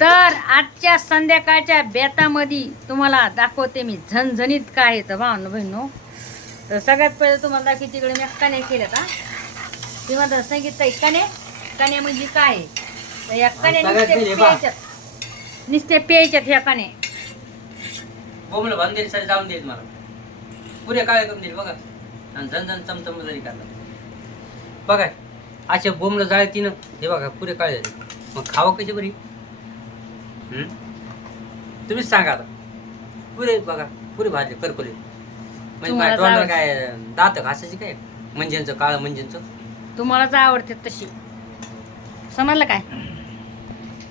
तर आजच्या संध्याकाळच्या बेतामध्ये तुम्हाला दाखवते मी झणझणीत काय आहे तर भावनो बहिणो. तर सगळ्यात पहिले तुम्हाला दाखवते तिकडे मी कण्या केल्यात. ती मला सांगितलं कण्या म्हणजे काय आहे. तर या कण्या नुसते प्यायच्यात ह्या कण्या बोंबलं बांधून देईल सर जाऊन देईल मला पुरे काळे करून देईल बघा. आणि झणझण चमचम जरी करला बघा असे बोंबलं जाळे तिनं हे बघा पुरे काळे झाले. मग खावं कशी बरी तुम्हीच सांगा आता. पुरे बघा पुरे भाजले करपले म्हणजे माझ्या तोंडाला काय दात घासायची काय मंजेंचं काळं मंजेंचं तुम्हालाच आवडते तशी समजलं काय.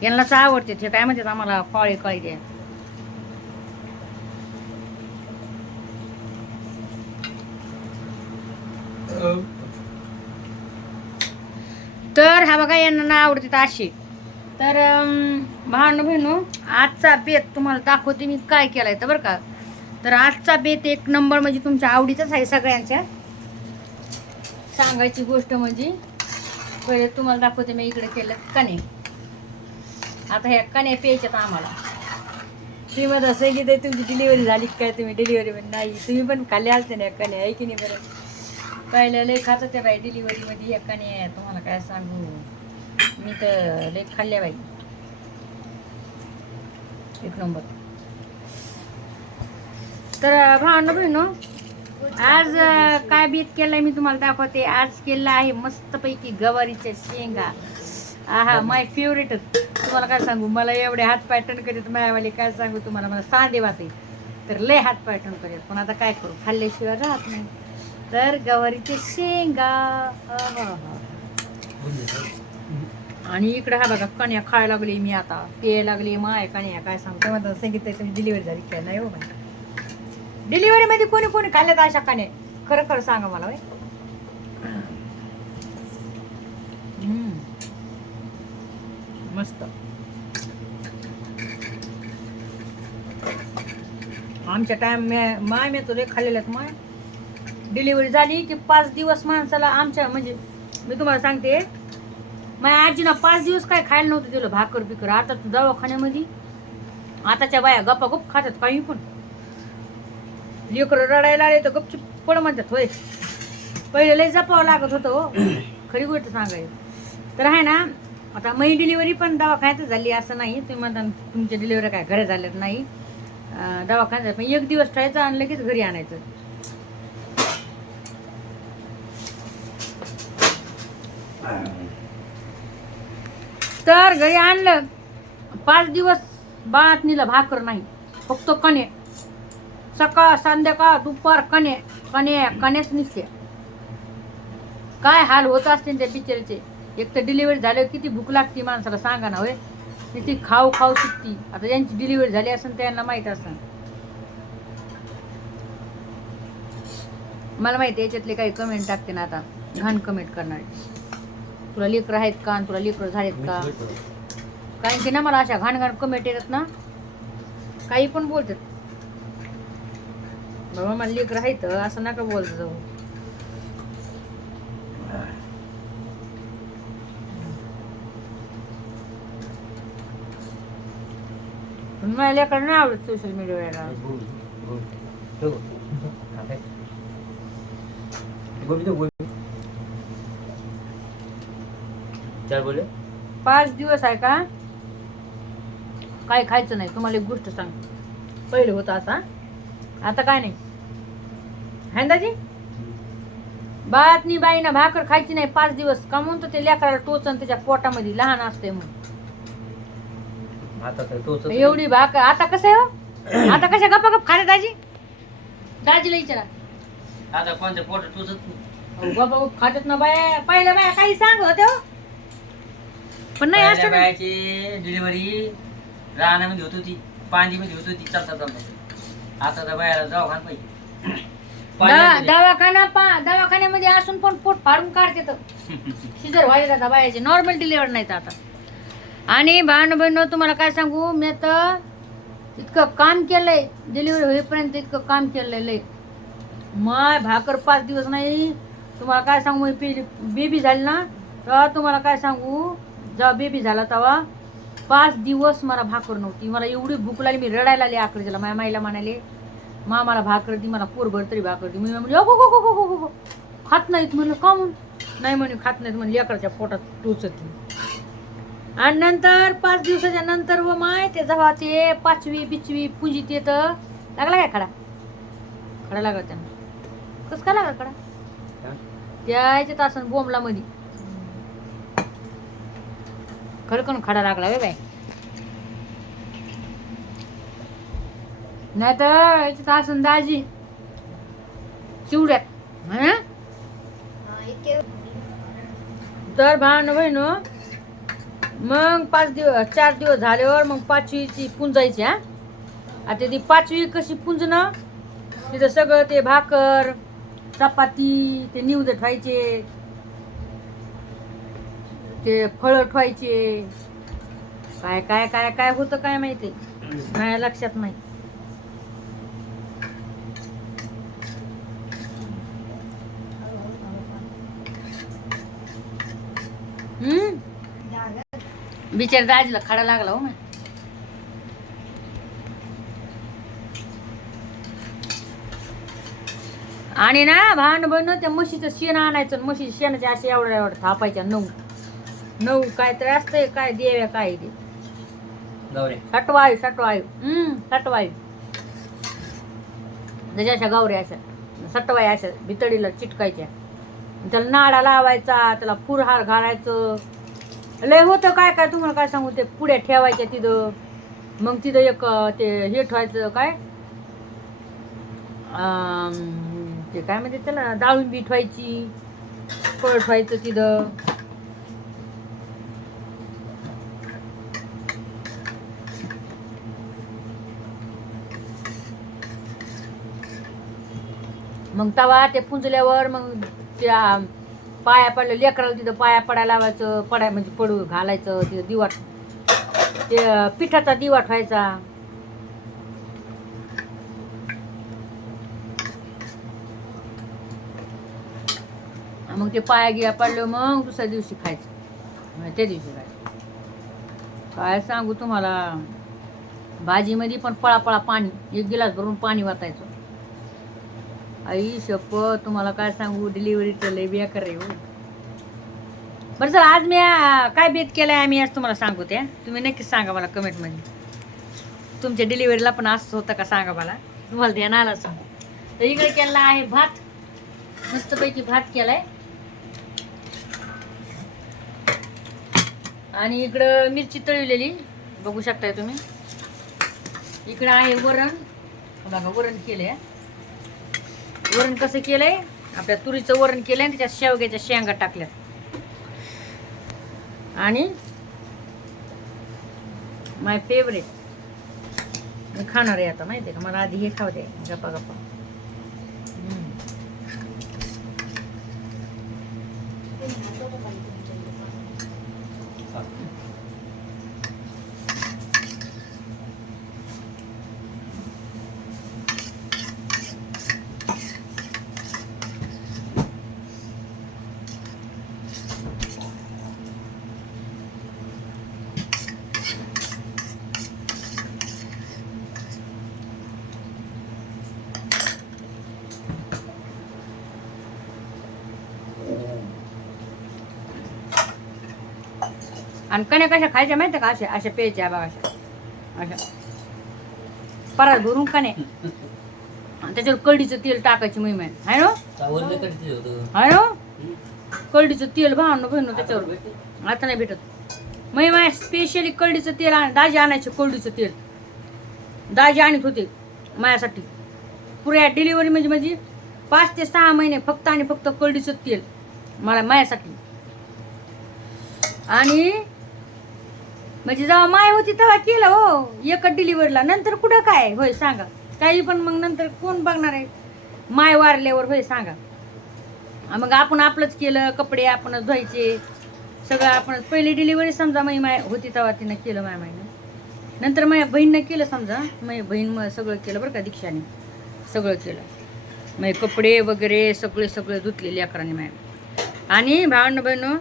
यांनाच आवडते ते काय म्हणतात आम्हाला काळे काळे द्या. तर हा बघा यांना ना आवडते अशी. तर भावनो बहिणो आजचा बेत तुम्हाला दाखवते मी काय केलाय तर बरं का. तर आजचा बेत एक नंबर म्हणजे तुमच्या आवडीचाच आहे सगळ्यांच्या. सांगायची गोष्ट म्हणजे पहिले तुम्हाला दाखवते मी इकडे केलं कणे. आता ह्या कण्या प्यायच्यात आम्हाला. ती मध्ये सांगितलं तुमची डिलिव्हरी झाली काय तुम्ही डिलिव्हरी मध्ये नाही तुम्ही पण खाल्ले असते ना कण्या आहे की नाही बरं. पहिल्या लय खात होत्या बाई डिलिव्हरीमध्ये या कण्या तुम्हाला काय सांगू मी तर लय खाल्ल्या बाई एक नंबर. तर भावनो बहिणो आज काय बीत केलंय मी तुम्हाला दाखवते. आज केलं आहे मस्तपैकी गवारीच्या शेंगा. आहा माय फेवरेट. तुम्हाला काय सांगू मला एवढे हातपाय टणकरीत मायावाले काय सांगू तुम्हाला मला सांदे वाटे तर लय हातपाय टणकरीत पण आता काय करू खाल्ल्याशिवाय राहत नाही. तर गवारीचे शेंगा आणि इकडे हा बघा कण्या खायला लागली मी आता प्यायला लागली माय कण्या काय सांगतो मला सांगितलं तुम्ही डिलिव्हरी झाली काय नाही हो बाई. डिलिव्हरी मध्ये कोणी कोणी खाल्ल्यात अशा कण्या खरं खरं सांगा मला. मस्त. आमच्या टाइम माय मी तुला खाल्लेल्यात माय डिलिव्हरी झाली की 5 दिवस माणसाला आमच्या म्हणजे मी तुम्हाला सांगते माझ्या आजीनं 5 दिवस काय खायला नव्हतं दिलं भाकर बिकर. आता दवाखान्यामध्ये आताच्या बाया गप्पागप खातात काही पण. लेकरं रडायला आले तर गपचूप पड म्हणतात होय. पहिले लय जपावं लागत होतं हो खरी गोष्ट सांगायचं तर आहे ना. आता माझी डिलिव्हरी पण दवाखान्यातच झाली असं नाही तुम्ही म्हणता तुमची डिलिव्हरी काय घरी झाल्यात नाही दवाखान्यात पण 1 दिवस ठेवायचं आणि लगेच घरी आणायचं. तर घरी आणलं 5 दिवस बाळातनीला भाकर नाही फक्त कणे सकाळ संध्याकाळ दुपार कण्याच निसते. काय हाल होत असते त्या बिचारीचे. एक तर डिलिव्हरी झाल्यावर किती भूक लागते माणसाला सांगा ना होय. ती खाऊ खाऊ शिकती. आता ज्यांची डिलिव्हरी झाली असेल त्यांना माहीत असतं. मला माहिती याच्यातले काही कमेंट टाकते ना आता घाण कमेंट करणारे. तुला लेकरं आहेत का तुला लेकरं झालेत का कारण की ना मला अशा घाण घाण कमेंट येतात ना काही पण बोलतात. बाबा मला लेकरं आहेत असं नका बोलत जाऊ. मला लेकरं नाही आवडत सोशल मीडियाला. चार बोले 5 दिवस आहे का काय खायचं नाही. तुम्हाला एक गोष्ट सांग पहिले होतं असा आता काय नाही हंदाजी. बाळातनी बाईनं भाकर खायची नाही 5 दिवस का म्हणतो ते लेकराला टोचन त्याच्या पोटामध्ये लहान असते म्हणून एवढी भाकर. आता कसं आहे आता कशा गप्पा गप खाते दाजी. दाजीला विचारा आता कोणत्या पोट टोचत गप्पा गप खातात ना बाया. पहिल्या बाया काही सांग होते पण नाही असं बायाची डिलिव्हरी रानामध्ये होत होती पांजीमध्ये होत होती चालता. आता तर बायाला दवाखाना पाहिजे. दवाखान्यामध्ये असून पण पोट फाडून काढते तर शिजर व्हायला जाता बायाचे नॉर्मल डिलिव्हरी नाही आता. आणि बहिण तुम्हाला काय सांगू मी तर इतकं काम केलंय डिलिव्हरी होईपर्यंत इतकं काम केलंय लय. माय भाकर 5 दिवस नाही तुम्हाला काय सांगू. बेबी झाली ना तेव्हा तुम्हाला काय सांगू जेव्हा बेबी झाला तेव्हा 5 दिवस मला भाकर नव्हती. मला एवढी भूक लागली, मी रडायला आले आकडीला. माझ्या माईला म्हणाले, मला भाकर दी, मला पोरभर तरी भाकर दी. मी म्हणजे अगो खात नाहीत. म्हणलं का म्हणून? नाही म्हणे खात नाहीत म्हणजे लेकराच्या पोटात टोचत. आणि नंतर 5 दिवसाच्या नंतर व माय ते जेव्हा ते 5वी बिचवी पुंजीत येतं, लागला काय खडा लागला त्यांना. कसं काय लागला खडा? त्या याच्यात असं बोंबला मध्ये खडकन खडा लागला वे बाय. नाही तर याच्यात असं दाजी चिवड्यात हा. तर भावना बहिण मग 4 दिवस झाल्यावर मग 5वीची पुंजायची. हा आता ती 5वी कशी पुंजणं, तिथं सगळं ते भाकर चपाती ते निवद ठेवायचे, ते फळं ठेवायचे. काय काय काय काय होतं काय माहिती, माझ्या लक्षात नाही. बिचार दाजीला खडा लागला हो. आणि ना भांड बन त्या म्हशीचं शेण आणायचं. म्हशी शेणाच्या असे एवढ्या थापायच्या 9 काय तर असतंय काय देव्या काय ते सटवायू सटवायू त्याच्या अशा गावऱ्या अशा सटवाय अशा भितडीला चिटकायच्या. त्याला नाडा लावायचा, त्याला फुरहार घालायचं. लय होतं काय काय तुम्हाला काय सांगू. ते पुड्या ठेवायच्या तिथं. मग तिथं एक ते हे ठेवायचं काय ते काय म्हणते त्याला, डाळिंबी ठेवायची, फळ ठेवायचं तिथं. मग तवा ते पुंजल्यावर मग त्या पाया पडलं लेकराला तिथं पाया पडायला लावायचं. म्हणजे पडू घालायचं तिथं. दिवा ते पिठाचा दिवा ठेवायचा. मग ते पाया गिया पडलं मग दुसऱ्या दिवशी खायचं. त्या दिवशी खायचं. काय सांगू तुम्हाला, भाजीमध्ये पण पळापळा पाणी, 1 गिलास भरून पाणी वाटायचं. आई शपथ तुम्हाला काय सांगू, डिलिव्हरीचं लय बेकार आहे हो. बरं चला आज मी काय बेत केलाय आम्ही आज तुम्हाला सांगू. त्या तुम्ही नक्कीच सांगा मला कमेंटमध्ये. तुमच्या डिलिव्हरीला पण असं होतं का सांगा मला, तुम्हाला ध्यान आलं असं. तर इकडे केला आहे भात, मस्तपैकी भात केलाय. आणि इकडं मिरची तळलेली बघू शकताय तुम्ही. इकडं आहे वरण बघा, वरण केलंय. वरण कसं केलंय, आपल्या तुरीचं वरण केलंय आणि त्याच्यात शेवग्याच्या शेंगा टाकल्या. आणि माय फेवरेट मी खाणार आहे आता, माहिती आहे का. मला आधी हे खाऊ दे गप्पा गप्पा. आणि कण्या कशा खायच्या माहिती का, अशा अशा प्यायच्या बघा, अशा परात भरून कण्या. आणि त्याच्यावर कढीचं तेल टाकायची महिमा आहे ना. आहे ना कढीचं तेल भावनं बहिण त्याच्यावर आता नाही भेटत. महिमा स्पेशली कढीचं तेल दाजी आणायचे. कढीचं तेल दाजी आणत होते माझ्यासाठी. पुऱ्या डिलिव्हरी म्हणजे 5 ते 6 महिने फक्त आणि फक्त कढीचं तेल माझ्यासाठी. आणि म्हणजे जेव्हा माय होती तेव्हा केलं हो एकच डिलिव्हरीला. नंतर कुठं काय होय सांगा, काही पण मग नंतर कोण बघणार आहे माय वारल्यावर, होय सांगा. मग आपण आपलंच केलं, कपडे आपणच धुवायचे सगळं आपणच. पहिली डिलिव्हरी समजा माझी माय होती तेव्हा तिनं केलं माझ्या मायनं. नंतर माझ्या बहीणनं केलं समजा, माझी बहीण मग सगळं केलं बरं का, दीक्षाने सगळं केलं. माझे कपडे वगैरे सगळे धुतलेले अकराने माझ्या. आणि भावनं बहिणं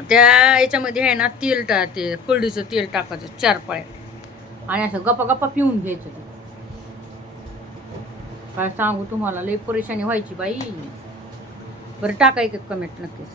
त्या याच्यामध्ये आहे ना तेल ते कुरडीचं तेल टाकायचं 4 पाळ्या आणि असं गप्पा गप्पा पिऊन घ्यायचं ते. काय सांगू तुम्हाला, लई परेशानी व्हायची बाई. बरं टाका एक कमेंट नक्कीच.